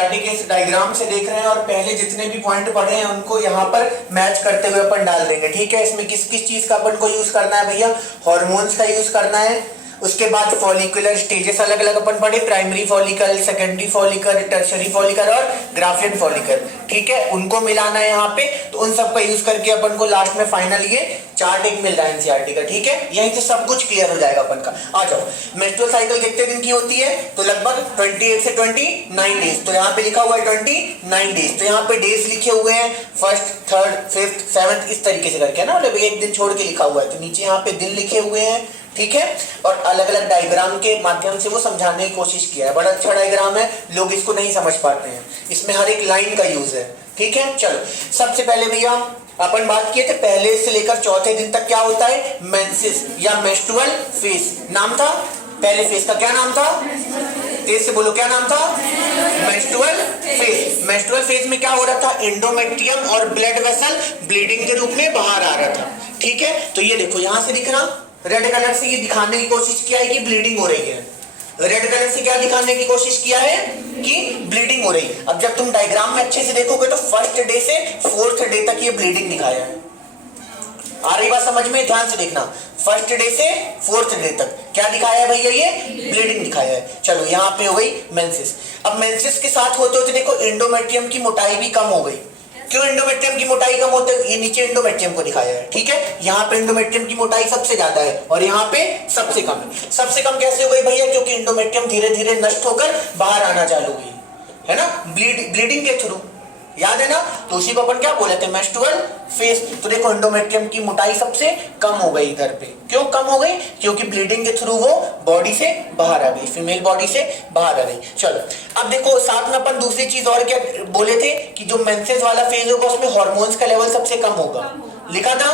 NCERT के इस diagram से देख रहे हैं और पहले जितने भी पॉइंट पढ़े हैं उनको यहाँ पर मैच करते हुए अपन डाल देंगे। ठीक है, इसमें किस किस चीज का अपन को यूज करना है भैया, हार्मोन्स का यूज करना है। उसके बाद फॉलिकुलर स्टेजेस अलग अलग अपन पढ़े, primary follicle, secondary follicle, tertiary follicle और ग्राफियन फॉलिकल। ठीक है, उनको मिलाना है यहाँ पे, तो उन सब का यूज करके अपन को लास्ट में फाइनल ये चार्ट एक मिल रहा है एनसीईआरटी का। ठीक है, यहीं से सब कुछ क्लियर हो जाएगा अपन का। आ जाओ, मेंस्ट्रुअल साइकिल कितने दिन की होती है, तो लगभग 28 से 29 डेज। तो यहाँ पे लिखा हुआ है 29 डेज, तो यहाँ पे डेज लिखे हुए हैं 1st, 3rd, 5th, 7th इस तरीके से करके ना, मतलब एक दिन छोड़ के लिखा हुआ है, तो नीचे यहाँ पे दिन लिखे हुए हैं। ठीक है, और अलग अलग डायग्राम के माध्यम से वो समझाने की कोशिश किया है। बड़ा अच्छा डायग्राम है, लोग इसको नहीं समझ पाते हैं, इसमें हर एक लाइन का यूज है। ठीक है, चलो सबसे पहले भैया अपन बात किए थे पहले से लेकर चौथे दिन तक क्या होता है, मेंसेस या मेंस्ट्रुअल फेज नाम था। पहले फेज का क्या नाम था, तेज से बोलो क्या नाम था, मेंस्ट्रुअल फेज। मेंस्ट्रुअल फेज में क्या हो रहा था, एंडोमेट्रियम और ब्लड वेसल ब्लीडिंग के रूप में बाहर आ रहा था। ठीक है, तो ये देखो यहां से दिख रहा रेड कलर से, ये दिखाने की कोशिश किया है कि ब्लीडिंग हो रही है। रेड कलर से क्या दिखाने की कोशिश किया है कि ब्लीडिंग हो रही है। अब जब तुम डायग्राम में अच्छे से देखोगे तो 1st डे से 4th डे तक ये ब्लीडिंग दिखाया है। आ रही बात समझ में, ध्यान से देखना, 1st डे से 4th डे तक क्या दिखाया है भैया, ये ब्लीडिंग दिखाया है। चलो यहाँ पे हो गई मेंसेस। अब मेंसेस के साथ होते होते देखो एंडोमेट्रियम की मोटाई भी कम हो गई। क्यों एंडोमेट्रियम की मोटाई कम होती है, ये नीचे एंडोमेट्रियम को दिखाया है। ठीक है, यहाँ पे एंडोमेट्रियम की मोटाई सबसे ज्यादा है और यहाँ पे सबसे कम है। सबसे कम कैसे हो गई भैया, क्योंकि एंडोमेट्रियम धीरे धीरे नष्ट होकर बाहर आना चालू हुई है ना, ब्लीडिंग के थ्रू, याद है ना। तो उसी को अपन क्या बोले थे, मेंस्ट्रुअल फेज। तो देखो एंडोमेट्रियम की मोटाई सबसे कम हो गई इधर पे। क्यों कम हो गई, क्योंकि ब्लीडिंग के थ्रू वो बॉडी से बाहर आ गई, फीमेल बॉडी से बाहर आ गई। चलो अब देखो साथ में अपन दूसरी चीज और क्या बोले थे कि जो मेंसेस वाला फेज होगा उसमें हार्मोन्स का लेवल सबसे कम होगा, लिखा था।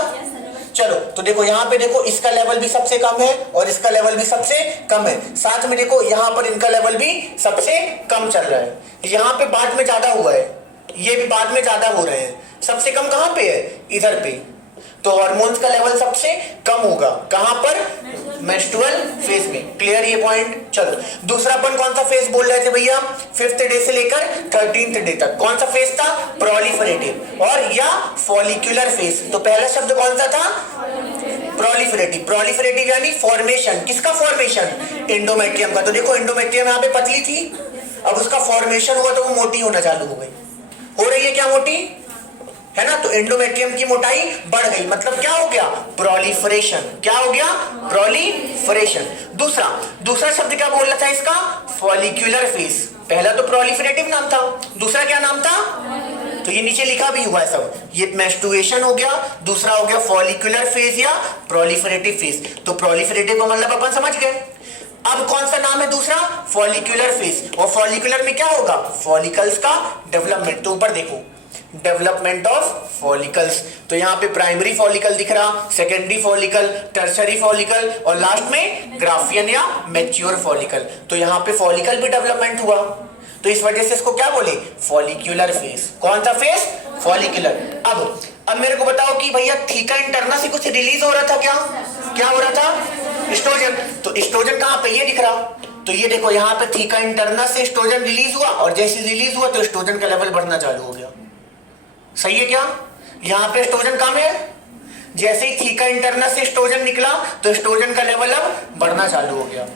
चलो तो देखो यहाँ पे देखो इसका लेवल भी सबसे कम है और इसका लेवल भी सबसे कम है। साथ में देखो यहाँ पर इनका लेवल भी सबसे कम चल रहा है। यहाँ पे बाद में ज्यादा हुआ है, ये भी बाद में ज्यादा हो रहे हैं। सबसे कम कहां पे है, इधर पे। तो हार्मोन्स का लेवल सबसे कम होगा कहां पर, मेंस्ट्रुअल फेज में। क्लियर ये पॉइंट। चलो दूसरा अपन कौन सा फेज बोल रहे थे भैया, 5th डे से लेकर 13th डे तक कौन सा फेज था, प्रोलिफरेटिव और या फॉलिक्यूलर फेज। तो पहला शब्द कौन सा था, प्रोलिफरेटिव। प्रोलिफरेटिव यानी फॉर्मेशन, किसका फॉर्मेशन, एंडोमेट्रियम का। तो देखो एंडोमेट्रियम यहाँ पे पतली थी, अब उसका फॉर्मेशन हुआ तो वो मोटी होना चालू हो गई, हो रही है क्या, मोटी है ना। तो एंडोमेट्रियम की मोटाई बढ़ गई, मतलब क्या हो गया, प्रोलिफरेशन। क्या हो गया, प्रोलिफरेशन। दूसरा शब्द क्या बोल रहा था इसका, फॉलिक्यूलर फेज। पहला तो प्रोलिफरेटिव नाम था, दूसरा क्या नाम था, तो ये नीचे लिखा भी हुआ है सब। ये मेंस्ट्रुएशन हो गया, दूसरा हो गया फॉलिक्यूलर फेज या प्रोलिफरेटिव फेज। तो प्रोलिफरेटिव का मतलब अपन समझ गए। अब कौन सा नाम है दूसरा, फॉलिक्यूलर फेज। और फॉलिक्यूलर में क्या होगा, फॉलिकल्स का डेवलपमेंट। तो ऊपर देखो डेवलपमेंट ऑफ फॉलिकल्स, तो यहाँ पे प्राइमरी फॉलिकल दिख रहा, सेकेंडरी फॉलिकल, टर्शरी फॉलिकल और लास्ट में ग्राफियन या मैच्योर फॉलिकल। तो यहाँ पे फॉलिकल भी डेवलपमेंट हुआ, तो इस वजह से इसको क्या बोले, फॉलिक्यूलर फेज। कौन सा फेज, फॉलिक्यूलर। अब मेरे को बताओ कि भैया थीका इंटरना से कुछ रिलीज हो रहा था क्या हो रहा था, एस्ट्रोजन। तो एस्ट्रोजन कहां पे, ये दिख रहा। तो ये देखो यहाँ पे थीका इंटरना से एस्ट्रोजन रिलीज हुआ और जैसे रिलीज हुआ तो एस्ट्रोजन का लेवल बढ़ना चालू हो गया। सही है क्या, यहाँ पे एस्ट्रोजन कम है, जैसे ही थीका इंटरना से एस्ट्रोजन निकला तो एस्ट्रोजन का लेवल अब बढ़ना चालू हो गया।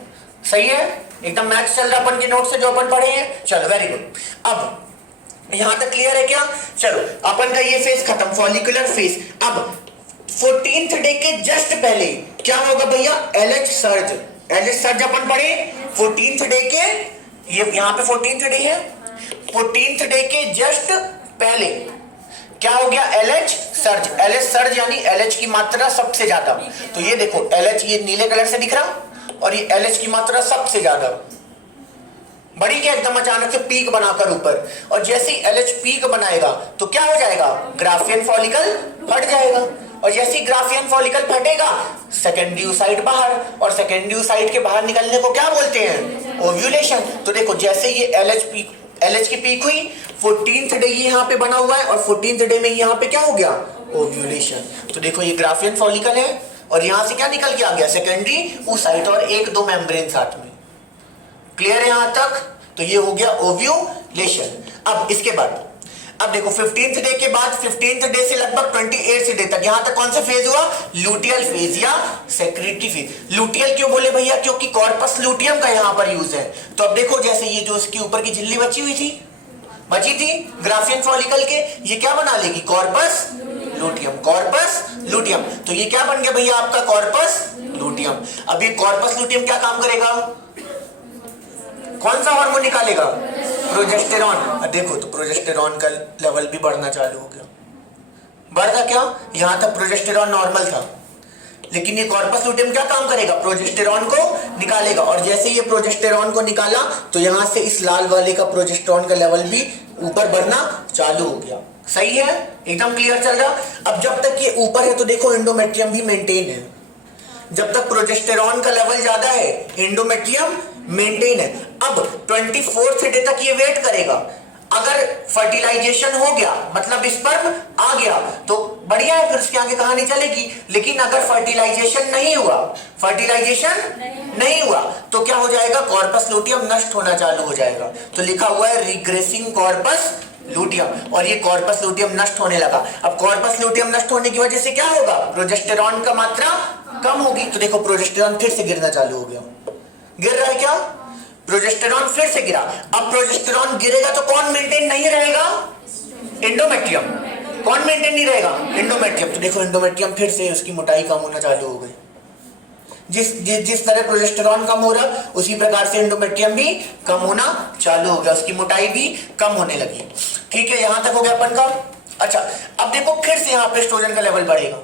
सही है, एकदम मैच चल रहा अपन के नोट से जो अपन पढ़े हैं। चलो वेरी गुड, अब यहां तक क्लियर है क्या। चलो अपन का ये फेज खत्म, फॉलिकुलर फेज। अब 14th डे के जस्ट पहले क्या होगा भैया, एलएच सर्ज। एलएच सर्ज अपन पढ़े 14th डे के, ये यहाँ पे 14th डे है, 14th डे के जस्ट पहले क्या हो गया, एलएच सर्ज। एलएच सर्ज यानी एलएच की मात्रा सबसे ज्यादा। तो ये देखो एलएच ये नीले कलर से दिख रहा और ये एलएच की मात्रा सबसे ज्यादा बड़ी क्या, एकदम अचानक से पीक बनाकर ऊपर। और जैसे ही एलएच पीक बनाएगा तो क्या हो जाएगा, ग्राफियन फॉलिकल फट जाएगा। और जैसे ही ग्राफियन फॉलिकल फटेगा सेकेंडरी oocyte बाहर, और सेकेंडरी oocyte के बाहर निकलने को क्या बोलते हैं, ओव्यूलेशन। तो देखो जैसे ये एलएच की पीक हुई, 14th डे ये यहाँ पे बना हुआ है और 14th डे में यहाँ पे क्या हो गया, ओव्यूलेशन। तो देखो ये ग्राफियन फॉलिकल है और यहाँ से क्या निकल के आ गया, सेकेंडरी oocyte और एक दो मेम्ब्रेन साथ में। क्लियर है यहाँ तक। तो ये हो गया ओव्यूलेशन। अब इसके बाद अब देखो 15th डे के बाद 15th डे से लगभग 28th डे तक, यहां तक कौन सा फेज हुआ? लुटियल फेज या सेक्रेटरी फेज। लुटियल क्यों बोले भैया? क्योंकि कॉर्पस लुटियम का यहां पर यूज है। तो अब देखो जैसे ये जो इसके ऊपर की झिल्ली बची थी ग्राफियन फॉलिकल के, ये क्या बना लेगी? Corpus luteum, corpus luteum. तो ये क्या बन गया भैया आपका? Corpus luteum. अब ये कॉर्पस लुटियम क्या काम करेगा? कौन सा हार्मोन निकालेगा? प्रोजेस्टेरॉन। देखो तो प्रोजेस्टेरॉन का लेवल भी बढ़ना चालू हो गया। बढ़ा क्या? यहां तक प्रोजेस्टेरॉन नॉर्मल था, लेकिन ये कॉर्पस लुटियम क्या काम करेगा? प्रोजेस्टेरॉन को निकालेगा। और जैसे ये प्रोजेस्टेरॉन को निकाला तो यहां से इस लाल वाले का प्रोजेस्टेरॉन का लेवल भी ऊपर बढ़ना चालू हो गया। सही है? एकदम क्लियर चल रहा। अब जब तक ये ऊपर है तो देखो एंडोमेट्रियम भी मेंटेन है। जब तक प्रोजेस्टेरॉन का लेवल ज्यादा है एंडोमेट्रियम मेंटेन है। अब 24th डे तक ये वेट करेगा। अगर फर्टिलाइजेशन हो गया मतलब स्पर्म आ गया तो बढ़िया है, फिर उसके आगे कहानी चलेगी। लेकिन अगर फर्टिलाइजेशन नहीं हुआ तो क्या हो जाएगा? कॉर्पस लुटियम नष्ट होना चालू हो जाएगा। तो लिखा हुआ है रिग्रेसिंग कॉर्पस लुटियम, और ये कॉर्पस लुटियम नष्ट होने लगा। अब कॉर्पस लुटियम नष्ट होने की वजह से क्या होगा? प्रोजेस्टेरॉन का मात्रा कम होगी। तो देखो प्रोजेस्टेरॉन फिर से गिरना चालू हो गया। गिर रहा है क्या? प्रोजेस्टेरॉन फिर से गिरा। अब प्रोजेस्टेरॉन गिरेगा तो कौन मेंटेन नहीं रहेगा? एंडोमेट्रियम। कौन मेंटेन नहीं रहेगा? एंडोमेट्रियम। तो देखो एंडोमेट्रियम फिर से उसकी मोटाई कम होना चालू हो गई। जिस तरह प्रोजेस्टेरॉन कम हो रहा उसी प्रकार से एंडोमेट्रियम भी कम होना चालू हो गया, उसकी मोटाई भी कम होने लगी। ठीक है, यहां तक हो गया अपन का। अच्छा अब देखो फिर से यहां पे एस्ट्रोजन का लेवल बढ़ेगा।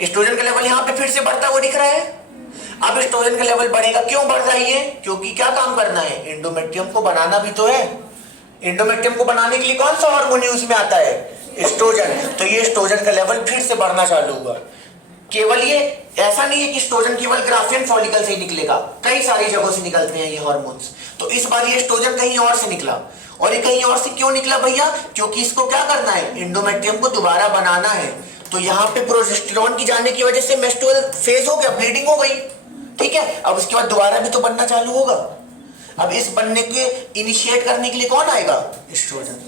एस्ट्रोजन का लेवल यहां पे फिर से बढ़ता हुआ दिख रहा है। अब एस्ट्रोजन का लेवल बढ़ेगा। क्यों बढ़ रहा है? क्योंकि क्या काम करना है? एंडोमेट्रियम को बनाना भी तो है। एंडोमेट्रियम को बनाने के लिए कौन सा हार्मोन यूज में आता है? एस्ट्रोजन। तो ये एस्ट्रोजन का लेवल फिर से बढ़ना चालू हुआ। केवल ये ऐसा नहीं है कि एस्ट्रोजन केवल ग्राफियन फॉलिकल से ही निकलेगा, कई सारी जगहों से निकलते हैं ये हार्मोन्स। तो इस बार ये एस्ट्रोजन कहीं और से निकला। और ये कहीं और से क्यों निकला भैया? क्योंकि इसको क्या करना है? एंडोमेट्रियम को दोबारा बनाना है। तो यहाँ पे प्रोजेस्टेरॉन की जाने की वजह से मेंस्ट्रुअल फेज हो गया, ब्लीडिंग हो गई। ठीक है, अब उसके बाद दोबारा भी तो बनना चालू होगा। अब इस बनने के इनिशिएट करने के लिए कौन आएगा? एस्ट्रोजन।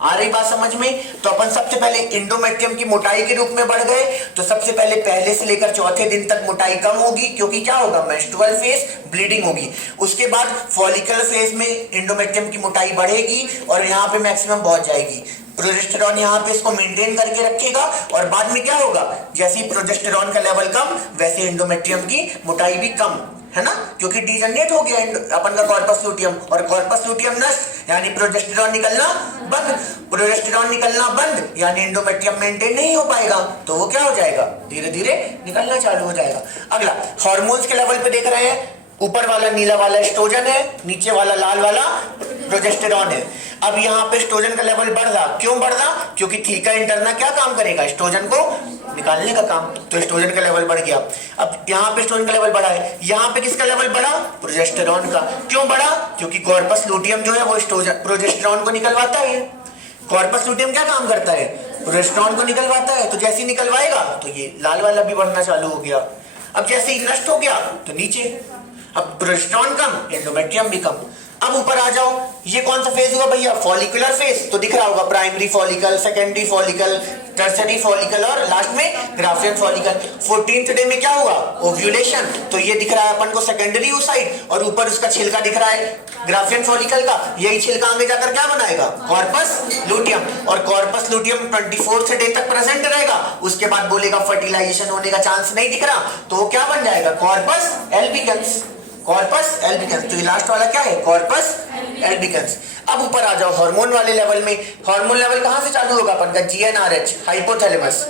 आ रही बात समझ में? तो अपन सबसे पहले एंडोमेट्रियम की मोटाई के रूप में बढ़ गए। तो सबसे पहले से लेकर चौथे दिन तक मोटाई कम होगी, क्योंकि क्या होगा? मेंस्ट्रुअल फेज, ब्लीडिंग होगी। उसके बाद फॉलिकुलर फेज में एंडोमेट्रियम की मोटाई बढ़ेगी और यहाँ पे मैक्सिमम पहुंच जाएगी। प्रोजेस्टेरॉन यहाँ पे इसको मेंटेन करके रखेगा और बाद में क्या होगा? जैसे ही प्रोजेस्टेरॉन का लेवल कम वैसे एंडोमेट्रियम की मोटाई भी कम, है ना? क्योंकि डिजनरेट हो गया अपन का कॉर्पस लुटियम, और कॉर्पस लुटियम नष्ट यानी प्रोजेस्टेरॉन निकलना बंद। प्रोजेस्टेरॉन निकलना बंद यानी एंडोमेट्रियम मेंटेन नहीं हो पाएगा, तो वो क्या हो जाएगा? धीरे धीरे निकलना चालू हो जाएगा। अगला हार्मोन्स के लेवल पे देख रहे हैं। ऊपर वाला नीला वाला एस्ट्रोजन है, नीचे वाला लाल वाला प्रोजेस्टेरॉन है। अब यहाँ पे एस्ट्रोजन का लेवल बढ़ रहा। क्यों बढ़ रहा? क्योंकि थीका इंटरना क्या काम करेगा? एस्ट्रोजन को निकालने का काम। तो एस्ट्रोजन का लेवल बढ़ गया। अब यहाँ पे एस्ट्रोजन का लेवल बढ़ा है, यहाँ पे किसका लेवल बढ़ा? प्रोजेस्टेरॉन का। क्यों बढ़ा? क्योंकि कॉर्पस लुटियम जो है वो प्रोजेस्टेरॉन को निकलवाता है। कॉर्पस लुटियम क्या काम करता है? प्रोजेस्टेरॉन को निकलवाता है। तो जैसे ही निकलवाएगा तो ये लाल वाला भी बढ़ना चालू हो गया। अब जैसे ही नष्ट हो गया तो नीचे। अब प्रोजेस्टेरॉन कम, एंडोमेट्रियम भी कम। अब ऊपर आ जाओ, ये कौन सा फेज हुआ भैया? Follicular phase. तो दिख रहा होगा primary follicle, secondary follicle, tertiary follicle और लास्ट में ग्राफियन फॉलिकल। 14th डे में क्या हुआ? ओव्यूलेशन। तो ये दिख रहा है अपन को सेकेंडरी ओसाइट और ऊपर उसका छिलका दिख रहा है ग्राफियन फॉलिकल का। यही छिलका आगे जाकर क्या बनाएगा? Corpus luteum. और कॉर्पस लुटियम 24th डे तक प्रेजेंट रहेगा। उसके बाद बोलेगा फर्टिलाइजेशन होने का चांस नहीं दिख रहा, तो वो क्या बन जाएगा? Corpus albicans. Corpus albicans. तो ये लास्ट वाला क्या है? Corpus albicans. अब ऊपर आ जाओ हार्मोन वाले लेवल में। हार्मोन लेवल कहां से चालू होगा अपन का? GnRH, hypothalamus.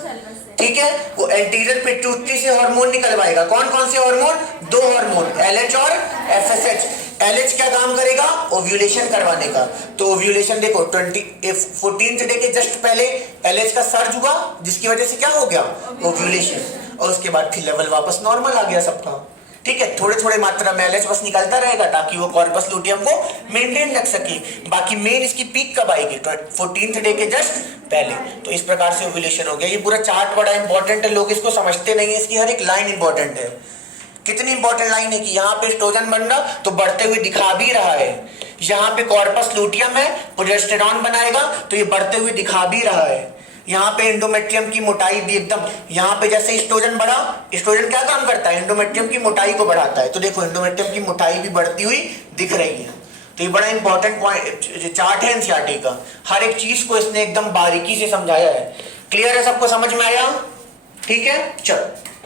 ठीक है, वो एंटीरियर पिट्यूटरी से हार्मोन निकलवाएगा। कौन कौन से हार्मोन? दो हार्मोन, एलएच और एफएसएच। एलएच क्या काम करेगा? ओव्यूलेशन करवाने का। तो ओव्यूलेशन देखो 14th डे के जस्ट पहले एलएच का सर्ज हुआ, जिसकी वजह से क्या हो गया? ओव्यूलेशन। और उसके बाद फिर लेवल वापस नॉर्मल आ गया सबका। ठीक है, थोड़े थोड़े मात्रा में एलएच बस निकलता रहेगा ताकि वो कॉर्पस लुटियम को मेंटेन रख सके। बाकी मेन इसकी पीक कब आएगी? 14th डे के जस्ट पहले। तो इस प्रकार से ओव्यूलेशन हो गया। ये पूरा चार्ट बड़ा इंपॉर्टेंट है, लोग इसको समझते नहीं है, इसकी हर एक लाइन इंपॉर्टेंट है। कितनी इंपॉर्टेंट लाइन है कि यहाँ पे एस्ट्रोजन बन रहा तो बढ़ते हुए दिखा भी रहा है, यहाँ पे कॉर्पस लूटियम है प्रोजेस्टेरॉन बनाएगा तो ये बढ़ते हुए दिखा भी रहा है, यहाँ पे एंडोमेट्रियम की मोटाई भी एकदम, यहाँ पे जैसे एस्ट्रोजन बढ़ा, एस्ट्रोजन क्या काम करता है, एंडोमेट्रियम की मोटाई को बढ़ाता है, तो देखो एंडोमेट्रियम की मोटाई भी बढ़ती हुई दिख रही है। तो ये बड़ा इंपॉर्टेंट पॉइंट चार्ट है एनसीईआरटी का, हर एक चीज को इसने एकदम बारीकी से समझाया है। क्लियर है, सबको समझ में आया? ठीक है, चलो